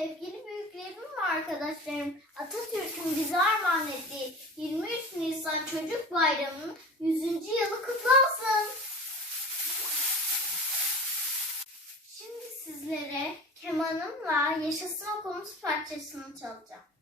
Sevgili büyüklerim ve arkadaşlarım, Atatürk'ün bize armağan ettiği 23 Nisan Çocuk Bayramı'nın 100. yılı kutlu olsun. Şimdi sizlere kemanımla Yaşasın Okulumuz parçasını çalacağım.